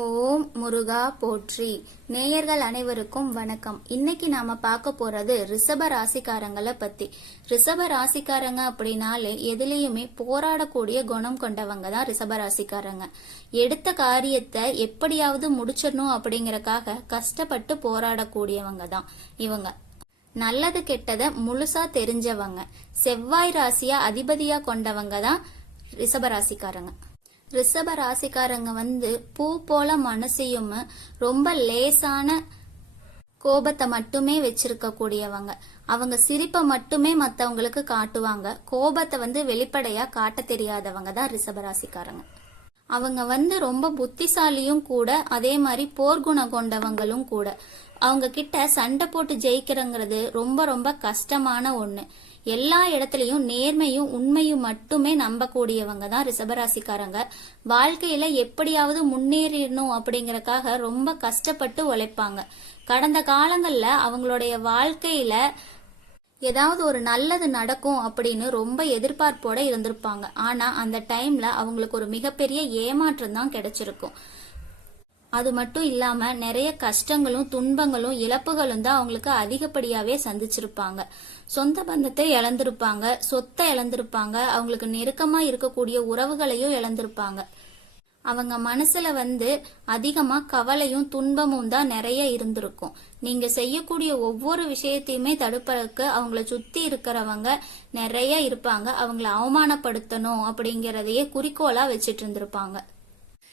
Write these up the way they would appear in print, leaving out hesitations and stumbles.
ஓம் முருகா போற்றி. நேயர்கள் அனைவருக்கும் வணக்கம். இன்னைக்கு நாம பார்க்க போறது ரிஷப ராசிக்காரங்களை பத்தி. ரிஷப ராசிக்காரங்க அப்படின்னாலே எதுலயுமே போராடக்கூடிய குணம் கொண்டவங்க தான் ரிஷப ராசிக்காரங்க. எடுத்த காரியத்தை எப்படியாவது முடிச்சிடணும் அப்படிங்கறக்காக கஷ்டப்பட்டு போராடக்கூடியவங்க தான் இவங்க. நல்லது கெட்டதை முழுசா தெரிஞ்சவங்க. செவ்வாய் ராசியா அதிபதியா கொண்டவங்க தான் ரிஷப ராசிக்காரங்க. ரிஷப ராசிக்காரங்க பூ போல மனசையும் ரொம்ப லேசான கோபத்தை மட்டுமே வச்சிருக்க கூடியவங்க. அவங்க சிரிப்பை மட்டுமே மத்தவங்களுக்கு காட்டுவாங்க. கோபத்தை வெளிப்படையா காட்ட தெரியாதவங்க தான் ரிஷப ராசிக்காரங்க. அவங்க ரொம்ப புத்திசாலியும் கூட, அதே மாதிரி போர்க்குணம் கொண்டவங்களும் கூட. அவங்க கிட்ட சண்டை போட்டு ஜெயிக்கிறங்கிறது ரொம்ப ரொம்ப கஷ்டமான ஒண்ணு. எல்லா இடத்துலயும் நேர்மையும் உண்மையும் மட்டுமே நம்பக்கூடியவங்க தான் ரிஷபராசிக்காரங்க. வாழ்க்கையில எப்படியாவது முன்னேறணும் அப்படிங்கறக்காக ரொம்ப கஷ்டப்பட்டு உழைப்பாங்க. கடந்த காலங்கள்ல அவங்களுடைய வாழ்க்கையில ஏதாவது ஒரு நல்லது நடக்கும் அப்படின்னு ரொம்ப எதிர்பார்ப்போட இருந்திருப்பாங்க. ஆனா அந்த டைம்ல அவங்களுக்கு ஒரு மிகப்பெரிய ஏமாற்றம் தான் கிடைச்சிருக்கும். அது மட்டும் இல்லாம நிறைய கஷ்டங்களும் துன்பங்களும் இழப்புகளும் தான் அவங்களுக்கு அதிகப்படியாவே சந்திச்சிருப்பாங்க. சொந்த பந்தத்தை இழந்திருப்பாங்க, சொத்தை இழந்திருப்பாங்க, அவங்களுக்கு நெருக்கமா இருக்கக்கூடிய உறவுகளையும் இழந்திருப்பாங்க. அவங்க மனசுல அதிகமா கவலையும் துன்பமும் தான் நிறைய இருந்திருக்கும். நீங்க செய்யக்கூடிய ஒவ்வொரு விஷயத்தையுமே தடுப்பதற்கு அவங்கள சுத்தி இருக்கிறவங்க நிறைய இருப்பாங்க. அவங்கள அவமானப்படுத்தணும் அப்படிங்கறதையே குறிக்கோளா வச்சிட்டு இருந்திருப்பாங்க.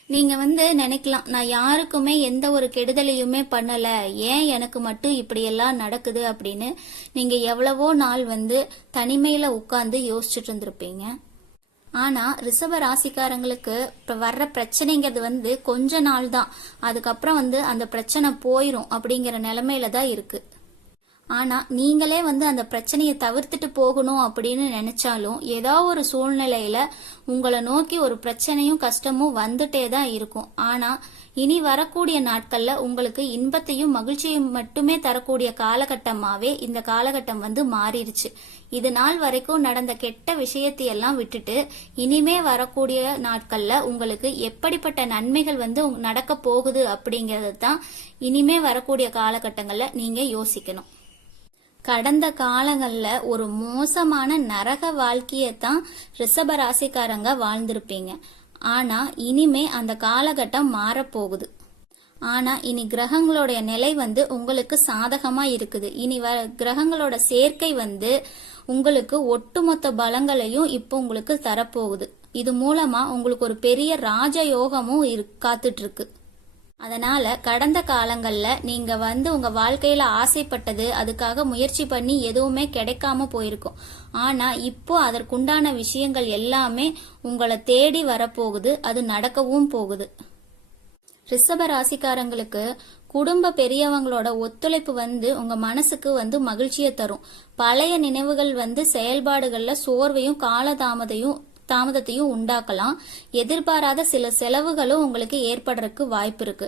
நீங்க நினைக்கலாம், நான் யாருக்குமே எந்த ஒரு கெடுதலையுமே பண்ணல, ஏன் எனக்கு மட்டும் இப்படி எல்லாம் நடக்குது அப்படின்னு. நீங்க எவ்வளவோ நாள் தனிமையில உட்கார்ந்து யோசிச்சுட்டு இருந்திருப்பீங்க. ஆனா ரிஷப ராசிக்காரங்களுக்கு இப்ப வர்ற பிரச்சனைங்கிறது கொஞ்ச நாள் தான். அதுக்கப்புறம் அந்த பிரச்சனை போயிரும் அப்படிங்கிற நிலைமையில தான் இருக்கு. ஆனா நீங்களே அந்த பிரச்சனையை தவிர்த்துட்டு போகணும் அப்படின்னு நினைச்சாலும் ஏதோ ஒரு சூழ்நிலையில உங்களை நோக்கி ஒரு பிரச்சனையும் கஷ்டமும் வந்துட்டே தான் இருக்கும். ஆனா இனி வரக்கூடிய நாட்கள்ல உங்களுக்கு இன்பத்தையும் மகிழ்ச்சியும் மட்டுமே தரக்கூடிய காலகட்டமாவே இந்த காலகட்டம் மாறிடுச்சு. இது நாள் வரைக்கும் நடந்த கெட்ட விஷயத்தையெல்லாம் விட்டுட்டு இனிமே வரக்கூடிய நாட்கள்ல உங்களுக்கு எப்படிப்பட்ட நன்மைகள் நடக்க போகுது அப்படிங்கறது தான் இனிமே வரக்கூடிய காலகட்டங்கள்ல நீங்க யோசிக்கணும். கடந்த காலங்கள்ல ஒரு மோசமான நரக வாழ்க்கையத்தான் ரிஷப ராசிக்காரங்க வாழ்ந்திருப்பீங்க. ஆனா இனிமே அந்த காலகட்டம் மாறப்போகுது. ஆனா இனி கிரகங்களுடைய நிலை உங்களுக்கு சாதகமா இருக்குது. இனி கிரகங்களோட சேர்க்கை உங்களுக்கு ஒட்டுமொத்த பலங்களையும் இப்போ உங்களுக்கு தரப்போகுது. இது மூலமா உங்களுக்கு ஒரு பெரிய ராஜயோகமும் காத்துட்டு இருக்கு. அதனால கடந்த காலங்கள்ல நீங்க உங்க வாழ்க்கையில ஆசைப்பட்டது, அதுக்காக முயற்சி பண்ணி எதுவுமே கிடைக்காம போயிருக்கும். ஆனா இப்போ அதற்குண்டான விஷயங்கள் எல்லாமே உங்களை தேடி வரப்போகுது. அது நடக்கவும் போகுது. ரிஷப ராசிக்காரங்களுக்கு குடும்ப பெரியவங்களோட ஒத்துழைப்பு உங்க மனசுக்கு மகிழ்ச்சியை தரும். பழைய நினைவுகள் செயல்பாடுகள்ல சோர்வையும் தாமதத்தையும் உண்டாக்கலாம். எதிர்பாராத சில செலவுகளும் உங்களுக்கு ஏற்படுறதுக்கு வாய்ப்பு இருக்கு.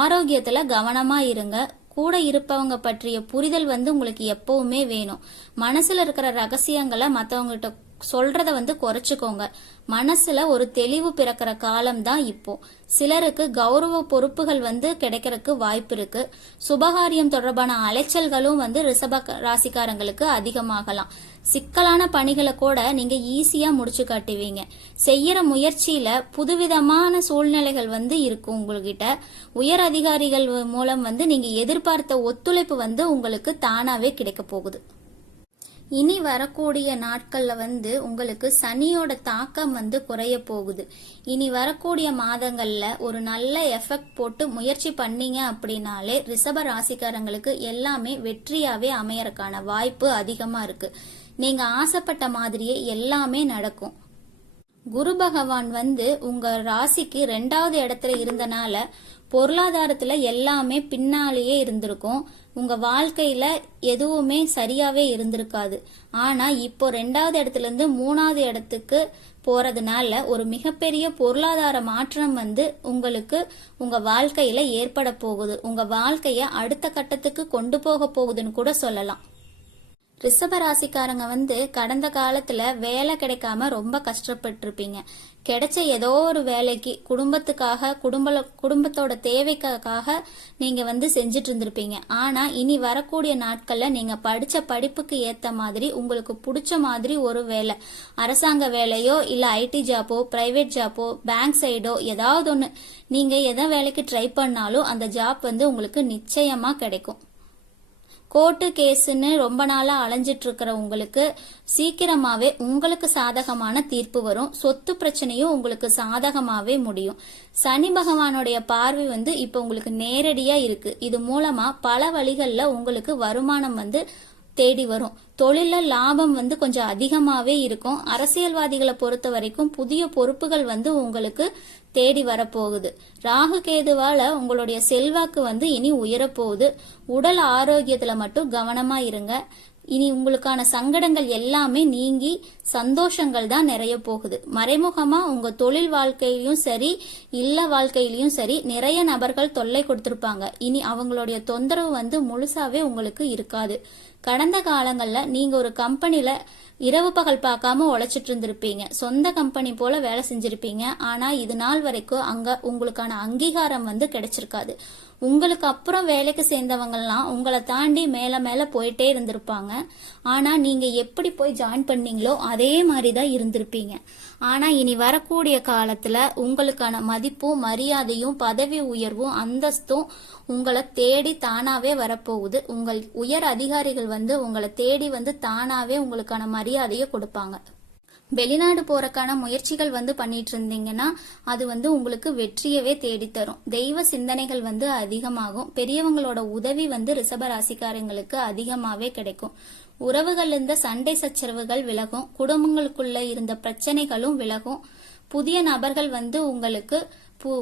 ஆரோக்கியத்துல கவனமா இருங்க. கூட இருப்பவங்க பற்றிய புரிதல் உங்களுக்கு எப்பவுமே வேணும். மனசுல இருக்கிற ரகசியங்களை மத்தவங்ககிட்ட சொல்றத குறைச்சுக்கோங்க. மனசுல ஒரு தெளிவு பிறக்கிற காலம் தான் இப்போ. சிலருக்கு கௌரவ பொறுப்புகள் கிடைக்கிறதுக்கு வாய்ப்பு இருக்கு. சுபகாரியம் தொடர்பான அலைச்சல்களும் ரிஷப ராசிக்காரங்களுக்கு அதிகமாகலாம். சிக்கலான பணிகளை கூட நீங்க ஈஸியா முடிச்சு காட்டுவீங்க. செய்யற முயற்சியில புதுவிதமான சூழ்நிலைகள் இருக்கும். உங்ககிட்ட உயர் அதிகாரிகள் மூலம் நீங்க எதிர்பார்த்த ஒத்துழைப்பு உங்களுக்கு தானாவே கிடைக்க போகுது. இனி வரக்கூடிய நாட்கள்ல உங்களுக்கு சனியோட தாக்கம் குறைய போகுது. இனி வரக்கூடிய மாதங்கள்ல ஒரு நல்ல எஃபெக்ட் போட்டு முயற்சி பண்ணீங்க அப்படின்னாலே ரிஷப ராசிக்காரங்களுக்கு எல்லாமே வெற்றியாவே அமையறதுக்கான வாய்ப்பு அதிகமா இருக்கு. நீங்க ஆசைப்பட்ட மாதிரியே எல்லாமே நடக்கும். குரு பகவான் உங்க ராசிக்கு 2வது இடத்துல இருந்தனால பொருளாதாரத்துல எல்லாமே பின்னாலேயே இருந்திருக்கும். உங்க வாழ்க்கையில எதுவுமே சரியாவே இருந்திருக்காது. ஆனா இப்போ 2வது இடத்துல இருந்து 3வது இடத்துக்கு போறதுனால ஒரு மிகப்பெரிய பொருளாதார மாற்றம் உங்களுக்கு உங்க வாழ்க்கையில ஏற்பட போகுது. உங்க வாழ்க்கைய அடுத்த கட்டத்துக்கு கொண்டு போக போகுதுன்னு கூட சொல்லலாம். ரிஷப ராசிக்காரங்க வந்து கடந்த காலத்துல வேலை கிடைக்காம ரொம்ப கஷ்டப்பட்டிருப்பீங்க. கிடைச்ச ஏதோ ஒரு வேலைக்கு குடும்பத்தோட தேவைக்காக நீங்க வந்து செஞ்சுட்டு இருந்திருப்பீங்க. ஆனா இனி வரக்கூடிய நாட்கள்ல நீங்க படிச்ச படிப்புக்கு ஏத்த மாதிரி உங்களுக்கு பிடிச்ச மாதிரி ஒரு வேலை, அரசாங்க வேலையோ இல்ல ஐடி ஜாப்போ, பிரைவேட் ஜாப்போ, பேங்க் சைடோ ஏதாவது ஒண்ணு நீங்க எதை வேலைக்கு ட்ரை பண்ணாலும் அந்த ஜாப் வந்து உங்களுக்கு நிச்சயமா கிடைக்கும். கோர்ட்டு கேஸ்ன்னு ரொம்ப நாளா அலைஞ்சிட்டு இருக்கிற உங்களுக்கு சீக்கிரமாவே உங்களுக்கு சாதகமான தீர்ப்பு வரும். சொத்து பிரச்சனையும் உங்களுக்கு சாதகமாவே முடியும். சனி பகவானுடைய பார்வை வந்து இப்ப உங்களுக்கு நேரடியா இருக்கு. இது மூலமா பல வழிகள்ல உங்களுக்கு வருமானம் வந்து தேடி வரும். தொழில லாபம் வந்து கொஞ்சம் அதிகமாவே இருக்கும். அரசியல்வாதிகளை பொறுத்த வரைக்கும் புதிய பொறுப்புகள் வந்து உங்களுக்கு தேடி வரப்போகுது. ராகு கேதுவால உங்களுடைய செல்வாக்கு வந்து இனி உயரப்போகுது. உடல் ஆரோக்கியத்துல மட்டும் கவனமா இருங்க. இனி உங்களுக்கான சங்கடங்கள் எல்லாமே நீங்கி சந்தோஷங்கள் தான் நிறைய போகுது. மறைமுகமா உங்க தொழில் வாழ்க்கையிலும் சரி இல்ல வாழ்க்கையிலயும் சரி நிறைய நபர்கள் தொல்லை கொடுத்திருப்பாங்க. இனி அவங்களுடைய தொந்தரவு வந்து முழுசாவே உங்களுக்கு இருக்காது. கடந்த காலங்கள்ல நீங்க ஒரு கம்பெனில இரவு பகல் பார்க்காம உழைச்சிட்டு இருந்திருப்பீங்க. சொந்த கம்பெனி போல வேலை செஞ்சிருப்பீங்க. ஆனா இது நாள் வரைக்கும் அங்க உங்களுக்கான அங்கீகாரம் வந்து கிடைச்சிருக்காது. உங்களுக்கு அப்புறம் வேலைக்கு சேர்ந்தவங்கலாம் உங்களை தாண்டி மேல மேல போயிட்டே இருந்திருப்பாங்க. ஆனா நீங்க எப்படி போய் ஜாயின் பண்ணீங்களோ அதே மாதிரிதான் இருந்திருப்பீங்க. ஆனா இனி வரக்கூடிய காலத்துல உங்களுக்கான மதிப்பும் மரியாதையும் பதவி உயர்வும் அந்தஸ்தும் உங்களை தேடி தானாவே வரப்போகுது. உங்கள் உயர் அதிகாரிகள் வந்து உங்களை தேடி வந்து தானாவே உங்களுக்கான மரியாதையை கொடுப்பாங்க. வெளிநாடு போறக்கான முயற்சிகள் வந்து பண்ணிட்டு இருந்தீங்கன்னா அது வந்து உங்களுக்கு வெற்றியவே தேடித்தரும். தெய்வ சிந்தனைகள் வந்து அதிகமாகும். பெரியவங்களோட உதவி வந்து ரிஷப ராசிக்காரங்களுக்கு அதிகமாவே கிடைக்கும். உறவுகள் இருந்த சண்டை சச்சரவுகள் விலகும். குடும்பங்களுக்குள்ள இருந்த பிரச்சனைகளும் விலகும். புதிய நபர்கள் வந்து உங்களுக்கு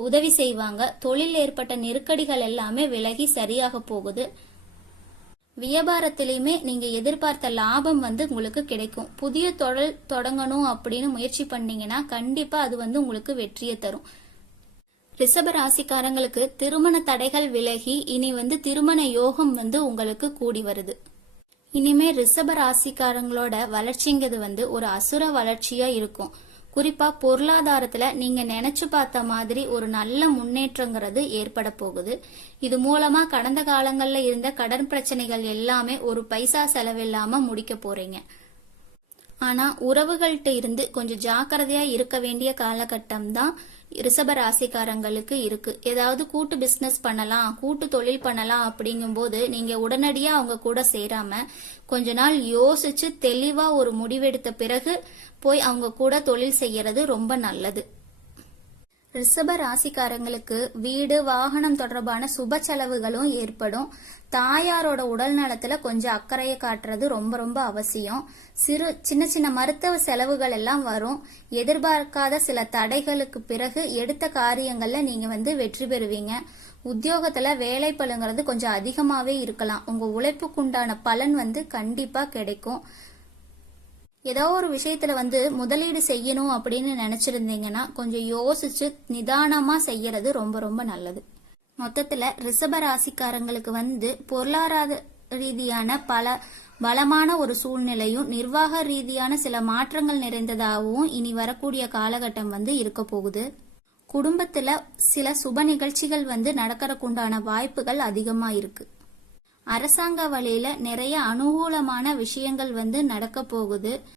உதவி செய்வாங்க. தொழில் ஏற்பட்ட நெருக்கடிகள் எல்லாமே விலகி சரியாக போகுது. வியாபாரத்திலையுமே நீங்க எதிர்பார்த்த லாபம் வந்து உங்களுக்கு கிடைக்கும். புதிய தொழில் தொடங்கணும் அப்படின்னு முயற்சி பண்ணீங்கன்னா கண்டிப்பா அது வந்து உங்களுக்கு வெற்றியை தரும். ரிஷப ராசிக்காரங்களுக்கு திருமண தடைகள் விலகி இனி வந்து திருமண யோகம் வந்து உங்களுக்கு கூடி வருது. இனிமே ரிஷப ராசிக்காரங்களோட வளர்ச்சிங்கிறது வந்து ஒரு அசுர வளர்ச்சியா இருக்கும். குறிப்பா பொருளாதாரத்துல நீங்க நினைச்சு பார்த்த மாதிரி ஒரு நல்ல முன்னேற்றங்கிறது ஏற்பட போகுது. இது மூலமா கடந்த காலங்கள்ல இருந்த கடன் பிரச்சனைகள் எல்லாமே ஒரு பைசா செலவில்லாம முடிக்க போறீங்க. ஆனா உறவுகள்கிட்ட இருந்து கொஞ்சம் ஜாக்கிரதையா இருக்க வேண்டிய காலகட்டம் தான் ரிஷப ராசிக்காரங்களுக்கு இருக்கு. ஏதாவது கூட்டு பிசினஸ் பண்ணலாம், கூட்டு தொழில் பண்ணலாம் அப்படிங்கும் போது நீங்க உடனடியா அவங்க கூட சேராம கொஞ்ச நாள் யோசிச்சு தெளிவா ஒரு முடிவெடுத்த பிறகு போய் அவங்க கூட தொழில் செய்யறது ரொம்ப நல்லது. ரிஷப ராசிக்காரங்களுக்கு வீடு வாகனம் தொடர்பான சுப செலவுகளும் ஏற்படும். தாயாரோட உடல் நலத்துல கொஞ்சம் அக்கறையை காட்டுறது ரொம்ப ரொம்ப அவசியம். சின்ன சின்ன மருத்துவ செலவுகள் எல்லாம் வரும். எதிர்பார்க்காத சில தடைகளுக்கு பிறகு எடுத்த காரியங்கள்ல நீங்க வந்து வெற்றி பெறுவீங்க. உத்தியோகத்துல வேலை பளுங்கிறது கொஞ்சம் அதிகமாவே இருக்கலாம். உங்க உழைப்புக்குண்டான பலன் வந்து கண்டிப்பா கிடைக்கும். ஏதோ ஒரு விஷயத்துல வந்து முதலீடு செய்யணும் அப்படின்னு நினைச்சிருந்தீங்கன்னா கொஞ்சம் யோசிச்சு நிதானமா செய்யறது ரொம்ப ரொம்ப நல்லது. மொத்தத்துல ரிஷப ராசிக்காரங்களுக்கு வந்து பொருளாதார ரீதியான பலமான ஒரு சூழ்நிலையும் நிர்வாக ரீதியான சில மாற்றங்கள் நிறைந்ததாகவும் இனி வரக்கூடிய காலகட்டம் வந்து இருக்க போகுது. குடும்பத்துல சில சுப நிகழ்ச்சிகள் வந்து நடக்கிறதுக்குண்டான வாய்ப்புகள் அதிகமா இருக்கு. அரசாங்க வழியில நிறைய அனுகூலமான விஷயங்கள் வந்து நடக்க போகுது.